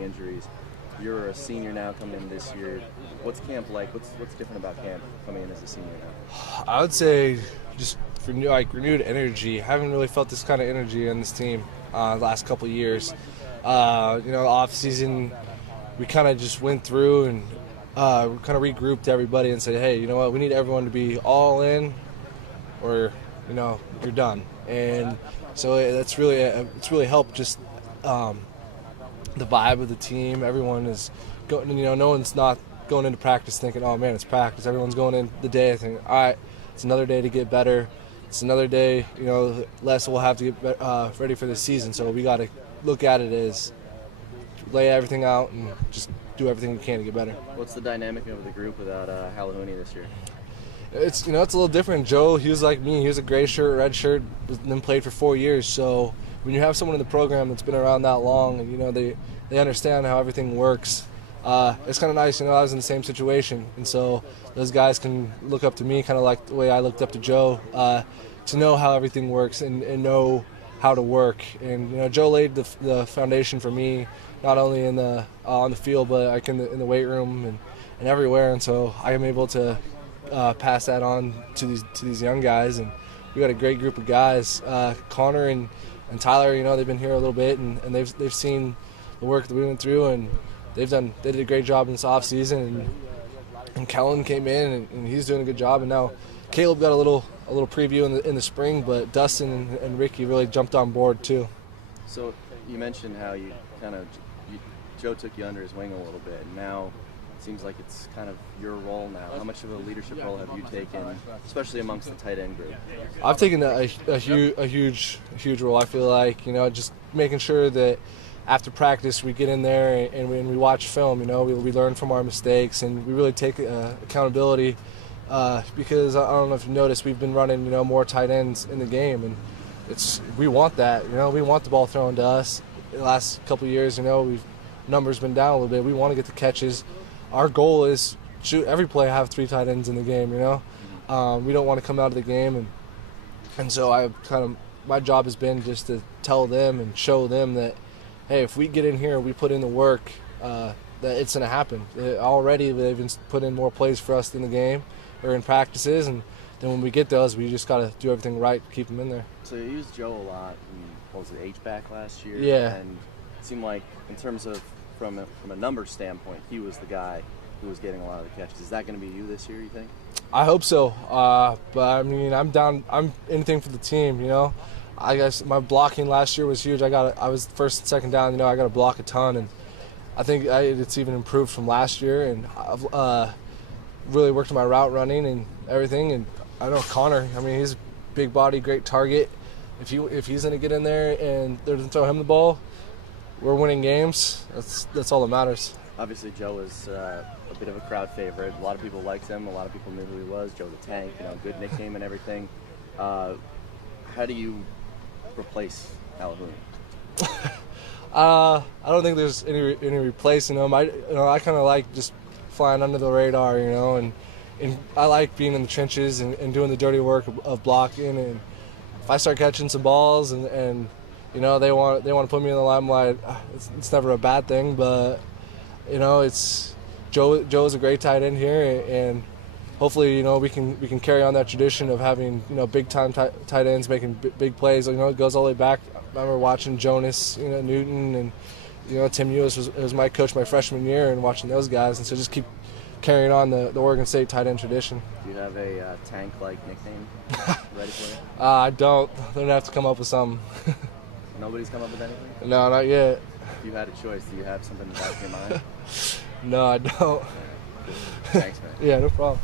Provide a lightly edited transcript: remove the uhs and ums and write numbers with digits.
the injuries. You're a senior now coming in this year. What's camp like? What's different about camp coming in as a senior now? I would say just renewed energy. I haven't really felt this kind of energy on this team the last couple of years. Off season, we kind of just went through and we kind of regrouped everybody and said, hey, you know what, we need everyone to be all in, or you're done. And so it's really helped just the vibe of the team. Everyone is going, no one's not going into practice thinking, oh man, it's practice. Everyone's going in the day thinking, all right, it's another day to get better. It's another day, less we'll have to get ready for the season. So we got to look at it as lay everything out and just do everything we can to get better. What's the dynamic of the group without Halahuni this year? It's it's a little different. Joe, he was like me. He was a gray shirt, red shirt, then played for 4 years. So when you have someone in the program that's been around that long, and they understand how everything works, it's kind of nice. I was in the same situation, and so those guys can look up to me, kind of like the way I looked up to Joe, to know how everything works and know how to work. And Joe laid the foundation for me, not only in the on the field, but like in the weight room and everywhere. And so I am able to pass that on to these young guys, and we got a great group of guys. Connor and Tyler, they've been here a little bit, and they've seen the work that we went through, and they did a great job in this off season. And Kellen came in, and he's doing a good job. And now Caleb got a little preview in the spring, but Dustin and Ricky really jumped on board too. So you mentioned how Joe took you under his wing a little bit, and now it seems like it's kind of your role now. How much of a leadership role have you taken, especially amongst the tight end group? I've taken a huge role. I feel like, just making sure that after practice we get in there and when we watch film, we learn from our mistakes, and we really take accountability because I don't know if you noticed, we've been running more tight ends in the game, and we want that. We want the ball thrown to us. The last couple of years, numbers been down a little bit. We want to get the catches. Our goal is shoot every play, have 3 tight ends in the game. We don't want to come out of the game, and so my job has been just to tell them and show them that, hey, if we get in here and we put in the work, that it's going to happen. Already they've been put in more plays for us in the game or in practices, and then when we get those, we just got to do everything right to keep them in there. So you used Joe a lot in, was it H-back last year? Yeah. And it seemed like in terms of from a numbers standpoint, he was the guy who was getting a lot of the catches. Is that going to be you this year, you think? I hope so. But I mean, I'm anything for the team, I guess my blocking last year was huge. I was first and second down, I got to block a ton, and I think it's even improved from last year, and I've really worked on my route running and everything. And I know Connor, he's a big body, great target. If he's going to get in there and they're going to throw him the ball, we're winning games. That's all that matters. Obviously, Joe is a bit of a crowd favorite. A lot of people liked him. A lot of people knew who he was. Joe the Tank, good nickname and everything. How do you replace Halahuni? I don't think there's any replacing him. I kind of like just flying under the radar, and I like being in the trenches and doing the dirty work of blocking. And if I start catching some balls and they want to put me in the limelight, it's never a bad thing. But it's Joe's a great tight end here, and hopefully we can carry on that tradition of having big time tight ends making big plays. It goes all the way back. I remember watching Jonas, Newton, and Tim Ewis was my coach my freshman year, and watching those guys, and so just keep carrying on the Oregon State tight end tradition. Do you have a tank-like nickname ready for you? I don't. They're gonna have to come up with something. Nobody's come up with anything? No, not yet. If you had a choice, do you have something in the back of your mind? No, I don't. Thanks, man. Yeah, no problem.